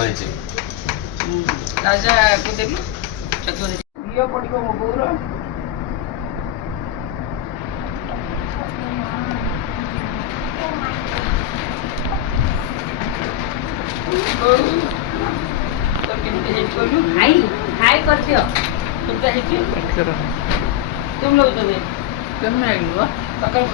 କରିଛି। ରାଜାକୁ ଦେବି ଘିଅ ପଡ଼ିବ ମୋ ବୋଉର। କେମିତି ହେଇଛି କହିଲୁ? ଖାଇ କରିଦିଅ। କେମିତି ହେଇଛି? କେମିତି ଲାଗୁଛି? କେମିତି ଲାଗିବ? ସକାଳୁ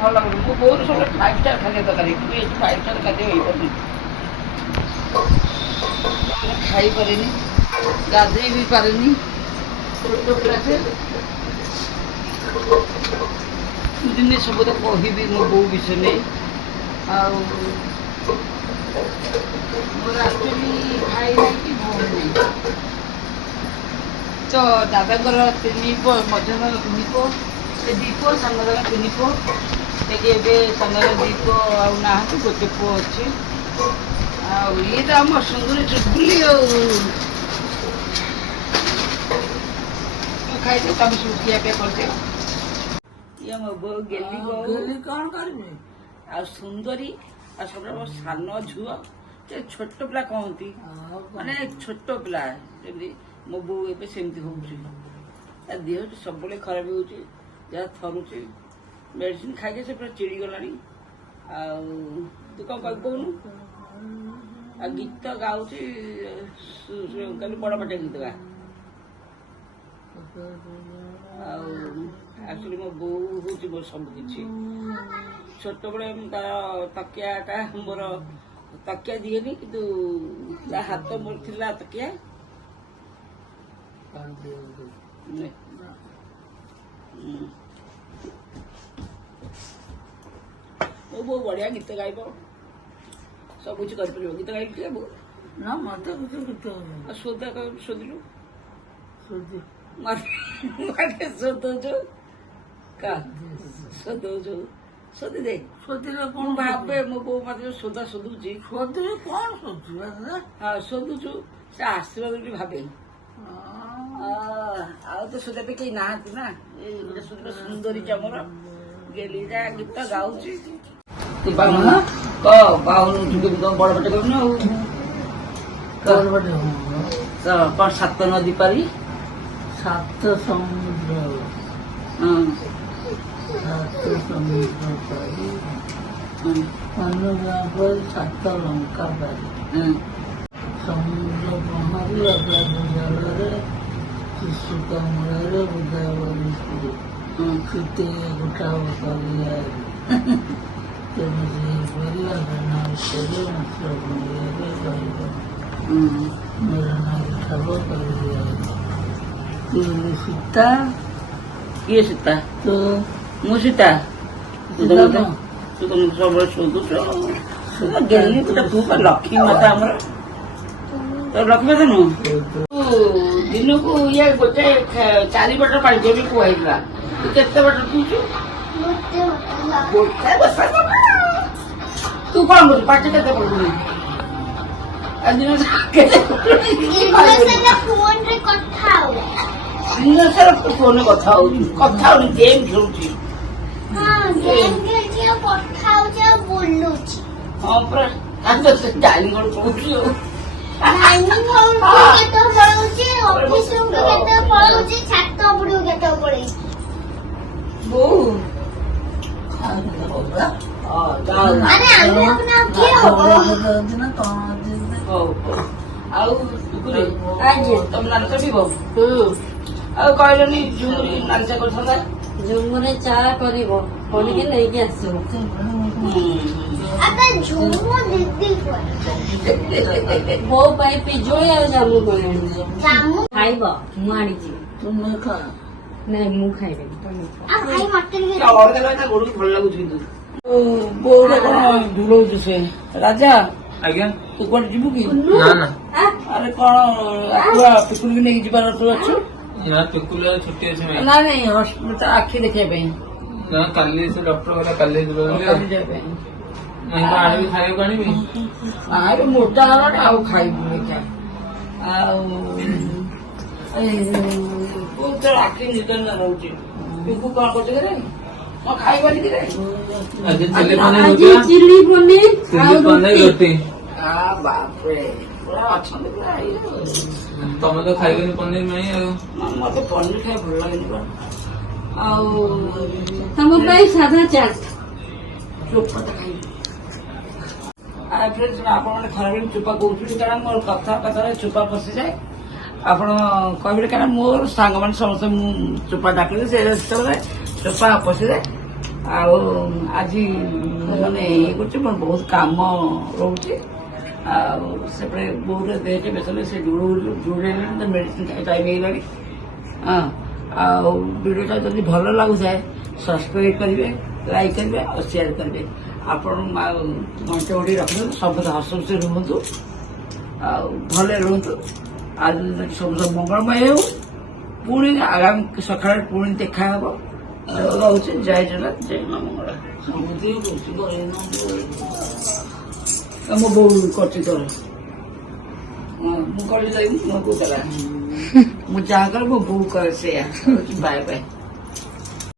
ଭଲ ଲାଗୁନି। ମୋ ବୋଉର ସବୁବେଳେ 5 ଷ୍ଟାର୍ ଖାଦ୍ୟ ଦରକାର, କିନ୍ତୁ ଏଠି 5 ଷ୍ଟାର୍ ଖାଦ୍ୟ ହେଇପାରୁନି। ଖାଇପାରେନି, ଗାଧେଇ ବି ପାରେନି। ଛୋଟ ପିଲା ସେ ଦିନେ ସବୁରେ କହିବି ମୋ ବୋଉ ବିଷୟରେ। ଆଉ ମୋର ଆକ୍ଚୁଆଲି ଭାଇ ନାହିଁ କି ଭଉଣୀ ନାହିଁ, ତ ଦାଦାଙ୍କର 3 ପୁଅ, ମଝିଆଙ୍କର 3 ପୁଅ, 2 ପୁଅ, ସାନଦାଦାଙ୍କର 3 ପୁଅ। ଏବେ ସାନର 2 ପୁଅ ଆଉ ନାହାନ୍ତି, ଗୋଟେ ପୁଅ ଅଛି। ଆଉ ଇଏ ତ ଆମ ସୁନ୍ଦରୀ ଚୁଟୁଲି ଆଉ ଖାଇଲେ ତମେ ସବୁ ଖିଆପିଆ କରିଦିଅ। ଇଏ ମୋ ବୋଉ ଗେଲି ବୋଉ କ'ଣ କରିବି ଆଉ ସୁନ୍ଦରୀ ଆଉ ସବୁବେଳେ ମୋ ସାନ ଝୁଅ। ସେ ଛୋଟ ପିଲା କହନ୍ତି, ମାନେ ଛୋଟ ପିଲା ଯେମିତି ମୋ ବୋଉ ଏବେ ସେମିତି ହଉଛି। ତା ଦେହ ସବୁବେଳେ ଖରାପ ହେଉଛି, ଯାହା ଥରୁଛି। ମେଡିସିନ ଖାଇକି ସେ ପୁରା ଚିଡ଼ିଗଲାଣି। ଆଉ ତୁ କ'ଣ କହିବୁ କହୁନୁ? ଆଉ ଗୀତ ଗାଉଛି, କାଲି ବଡ଼ ପାଟିଆ ଗୀତ ଗା। ଆଉ ଆକ୍ଚୁଆଲି ମୋ ବୋଉ ହଉଛି ମୋର ସବୁ କିଛି। ଛୋଟବେଳେ ତାର ତକିଆଟା ମୋର ତକିଆ ଦିଏନି, କିନ୍ତୁ ତା ହାତ ମୋର ଥିଲା ତକିଆ। ମୋ ବୋଉ ବଢିଆ ଗୀତ ଗାଇବ, ସବୁ କିଛି କରିପାରିବ। ଗୀତ ଗାଇକି ବୋଉ ନା ମତେ କିଛି ଗୀତ ସୋଦା ଶୋଧିଲୁ ଶୋଧଉଛୁ ଶୋଧଉଛୁ ଶୋଧି ଦେ। ଶୋଧିଲେ କଣ ଭାବେ ମୋ ବୋଉ ମତେ ସୋଦା ଶୋଧୁଛି। ଶୋଧିଲେ କଣ ଶୋଧୁଛୁ? ହଁ ଶୋଧୁଛୁ, ସେ ଆଶୀର୍ବାଦ ବୋଲି ଭାବେ। ଆଉ ତ ସୋଦା ବି କେହି ନାହାନ୍ତି ନା। ଏଇ ଗୋଟେ ସୁନ୍ଦରୀ ଆମର ଗେଲିଟା ଗୀତ ଗାଉଛି। ତୁ ପାଉନ ପାଉନୁ, କେମିତି କଣ ବଡ ପାଟି କରୁନୁ? ଆଉ କଣ 7 ନଦୀ ପାରି 7 ସମୁଦ୍ର 7 ସମୁଦ୍ର ପାରି ଅନୁଗାଁ ପରେ 7 ଲଙ୍କା ପାରି ସମୁଦ୍ର ପହଁରି ଅଗାଧ ଜଳରେ ଶିଶୁ କମଳରେ ବୁଧାବଳି ଛୁଟେ ଗୋଟା କରିଆରେ ତେଣୁ ସେହିପରି ଅଗନା ଭିତରେ ମାତ୍ର ଭୂମିରେ ରହିବ ମେଳନା ଠାବ କରିଆରେ। ତୁ ସୀତା, କିଏ ସୀତା? ତୁ ମୁଁ ସୀତା। ତୁ ତମକୁ ସବୁବେଳେ ଶୋଧୁଛ। ଗେଲି ତୁ ଲକ୍ଷ୍ମୀ ମାତା ଆମର। ତୋ ଲକ୍ଷ୍ମୀ ମାତା ନୁହଁ? ଦିନକୁ ଇଏ ଗୋଟେ 4 ବାଟ ପାଣି ପିଇବି କୁହାଇଥିଲା। ତୁ କେତେ ବାଟ ପିଉଛୁ? ତୁ କ'ଣ କରୁଛୁ? ପାଟି କେତେ ପଡୁନି? ଫୋନରେ କଥା ହଉଛି, ଗେମ୍ ଖେଳୁଛି। ହଁ ପୁରା ଡାଇନିଂ ହଲ୍ କହୁଛି ଆଉ। ବୋଉ ଆଉ ତମେ ନାଲି ଚା ପିଇବ? ଆଉ କହିଲନି ଝୁମୁରି ନାଲି ଚା କରିଥାନ୍ତା। ଝୁମୁରେ ଚା କରିବ, କରିକି ନେଇକି ଆସିବ। ବୋଉ ପାଇଁ ପିଜୁଳି ଆଉ ଜାମୁ ଖାଇବ। ମୁଁ ଆଣିଛି, ତୁମେ ଖା। ନାଇଁ ମୁଁ ଖାଇବିନି। ଗୋଡକୁ ଭଲ ଲାଗୁଛି କିନ୍ତୁ ବୋଉରେ କଣ ଝୁଲଉଛୁ? ସେ ରାଜା ଆଜ୍ଞା ତୁ କୁଆଡେ ଯିବୁ କି? ନା ନା ଆରେ କଣ ପିକୁଲକୁ ନେଇକି ଯିବାର ତୁ ଅଛୁ? ନା ପିକୁଲ ଛୁଟି ଅଛି। ନାଇଁ ଆଖି ଦେଖିବା ପାଇଁ। ନା କାଲି ସେ ଡକ୍ଟର ଗଲା, କାଲି ଯିବା ଯିବା ପାଇଁ। ଆଣିବି, ଖାଇବାକୁ ଆଣିବି। ଆରେ ମୋଟା ହେଲାଣି ଆଉ ଖାଇବୁ ଦେଖିଆ। ଆଉ ତୋର ଆଖି ନିଦ ରହୁଛି। ପିକୁ କଣ କରୁଛି? ମୁଁ ଖାଇବନି କିରେ? ଆଜି ଚିଲି ପନିର ଆଜି ହଉଥିଲା ଚିଲି ପନିର ଆଉ ଚିଲି ପନିର ରୁଟି। ରୁଟି ବାପରେ ପୁରା ଅଛନ୍ତି ପୁରା ଇଏ। ତମେ ତ ଖାଇବନି ପନିର ନାହିଁ ଆଉ ମତେ ପନିର ଖାଇ ଭଲ ଲାଗେନି ବା। ଆଉ ତମ ପାଇଁ ସାଧା ଚାଟ୍। ଚୋପାଟା ଖାଇବି। ଆପଣମାନେ ଖରାବେଳେ ଚୋପା କହୁଛନ୍ତି କାରଣ ମୋର କଥାରେ ଚୋପା ପଶିଯାଏ। ଆପଣ କହିବେ କାରଣ ମୋର ସାଙ୍ଗମାନେ ସମସ୍ତେ ମୁଁ ଚୋପା ଡାକିଲି ସେ ସେତେବେଳେ ଚୋପା ପଶିଯାଏ। ଆଉ ଆଜି ମାନେ ଇଏ କରୁଛି ମୋର ବହୁତ କାମ ରହୁଛି। ଆଉ ସେପଟେ ବହୁତ ଦେହ ବେଶ ସେ ଜୁଡ଼େଇଲେଣି ମେଡିସିନ ଟାଇମ୍ ହେଇଗଲାଣି। ହଁ ଆଉ ଭିଡ଼ିଓଟା ଯଦି ଭଲ ଲାଗୁଥାଏ ସବସ୍କ୍ରାଇବ କରିବେ, ଲାଇକ୍ କରିବେ ଆଉ ସେୟାର କରିବେ। ଆପଣ ଘଣ୍ଟେ ଓଡ଼ି ରଖନ୍ତୁ, ସବୁବେଳେ ହସ ଖୁସି ରୁହନ୍ତୁ ଆଉ ଭଲରେ ରୁହନ୍ତୁ। ଆଜି ସବୁ ମଙ୍ଗଳମୟ ହେଉ। ପୁଣି ଆଗାମୀ ସକାଳେ ପୁଣି ଦେଖା ହବ। ରହୁଛି ଜୟ ଜଗନ୍ନାଥ, ଜୟ ମା ମଙ୍ଗଳା। ସମୁଦ୍ର କହୁଛି ମୋ ବୋଉ କରୁଛି ତୋର ମୁଁ କରି ଯାଇ ମୋ ବୋଉ କଲା ମୁଁ ଯାହା କରେ ମୋ ବୋଉ କରେ ସେଇଆ। Bye bye.